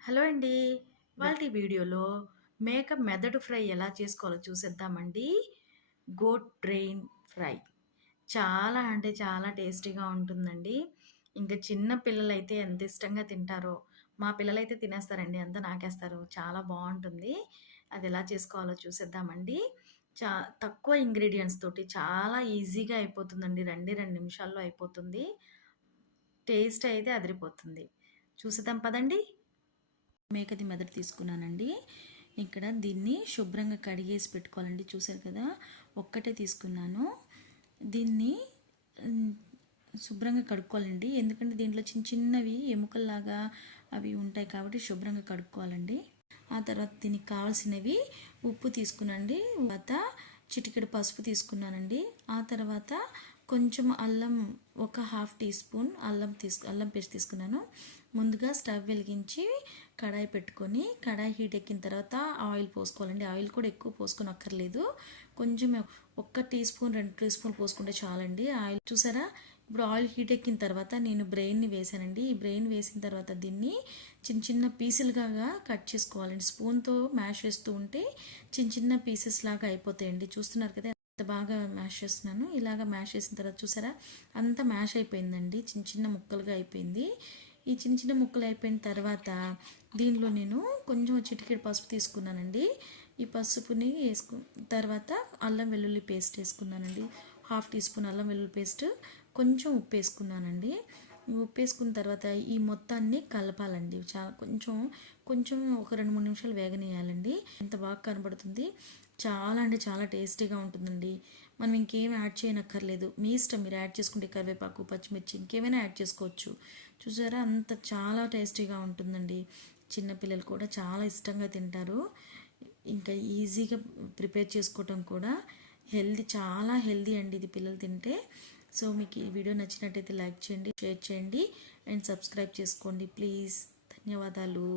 Hello అండి. ఇవాల్టి వీడియోలో మేక మెదడు ఫ్రై ఎలా చేసుకోవాలో చూసేద్దామండి. Goat brain fry. చాలా అంటే చాలా టేస్టీగా ఉంటుందండి. ఇంకా చిన్న పిల్లలైతే ఎంత ఇష్టంగా తింటారో. మా పిల్లలైతే తినేస్తారండి. అంతా నాకేస్తారు. చాలా బావుంటుంది. అది ఎలా చేసుకోవాలో చూసేద్దామండి. చా తక్కువ ఇంగ్రీడియెంట్స్ తోటి చాలా ఈజీగా అయిపోతుందండి. 2 నిమిషాల్లో అయిపోతుంది. టేస్ట్ అయితే అదిరిపోతుంది. చూసేద్దాం పదండి. మేకది మెదడు తీసుకున్నానండి. ఇక్కడ దీన్ని శుభ్రంగా కడిగేసి పెట్టుకోవాలండి. చూసారు కదా, ఒక్కటే తీసుకున్నాను. దీన్ని శుభ్రంగా కడుక్కోవాలండి. ఎందుకంటే దీంట్లో చిన్న చిన్నవి ఎముకల్లాగా అవి ఉంటాయి కాబట్టి శుభ్రంగా కడుక్కోవాలండి. ఆ తర్వాత దీనికి కావాల్సినవి ఉప్పు తీసుకున్నానండి. తర్వాత చిటికెడు పసుపు తీసుకున్నానండి. ఆ తర్వాత కొంచెం అల్లం, ఒక హాఫ్ టీ స్పూన్ అల్లం పేస్ట్ తీసుకున్నాను. ముందుగా స్టవ్ వెలిగించి కడాయి పెట్టుకొని, కడాయి హీట్ ఎక్కిన తర్వాత ఆయిల్ పోసుకోవాలండి. ఆయిల్ కూడా ఎక్కువ పోసుకొని అక్కర్లేదు. కొంచెం ఒక్క టీ స్పూన్ 2 టీ స్పూన్ పోసుకుంటే చాలండి. ఆయిల్ చూసారా, ఇప్పుడు ఆయిల్ హీట్ ఎక్కిన తర్వాత నేను బ్రెయిన్ని వేసానండి. ఈ బ్రెయిన్ వేసిన తర్వాత దీన్ని చిన్న చిన్న పీసులుగా కట్ చేసుకోవాలండి. స్పూన్తో మ్యాష్ చేస్తూ ఉంటే చిన్న చిన్న పీసెస్ లాగా అయిపోతాయండి. చూస్తున్నారు కదా ఎంత బాగా మ్యాష్ చేస్తున్నాను. ఇలాగ మ్యాష్ చేసిన తర్వాత చూసారా, అంతా మ్యాష్ అయిపోయిందండి. చిన్న చిన్న ముక్కలుగా అయిపోయింది. ఈ చిన్న చిన్న ముక్కలు అయిపోయిన తర్వాత దీనిలో నేను కొంచెం చిటికెడు పసుపు తీసుకున్నానండి. ఈ పసుపుని తర్వాత అల్లం వెల్లుల్లి పేస్ట్ వేసుకున్నానండి. హాఫ్ టీ స్పూన్ అల్లం వెల్లుల్లి పేస్ట్, కొంచెం ఉప్పు వేసుకున్నానండి. ఉప్పు వేసుకున్న తర్వాత ఈ మొత్తాన్ని కలపాలండి. చాలా కొంచెం కొంచెం ఒక 2-3 నిమిషాలు వేగనీయాలండి. ఎంత బాగా కనబడుతుంది. చాలా అంటే చాలా టేస్టీగా ఉంటుందండి. మనం ఇంకేం యాడ్ చేయనక్కర్లేదు. మీ ఇష్టం, మీరు యాడ్ చేసుకుంటే కరివేపాకు, పచ్చిమిర్చి ఇంకేమైనా యాడ్ చేసుకోవచ్చు. చూసారా, అంత చాలా టేస్టీగా ఉంటుందండి. చిన్నపిల్లలు కూడా చాలా ఇష్టంగా తింటారు. ఇంకా ఈజీగా ప్రిపేర్ చేసుకోవటం కూడా చాలా హెల్దీ అండి ఇది పిల్లలు తింటే. సో మీకు ఈ వీడియో నచ్చినట్టయితే లైక్ చేయండి, షేర్ చేయండి అండ్ సబ్స్క్రైబ్ చేసుకోండి ప్లీజ్. ధన్యవాదాలు.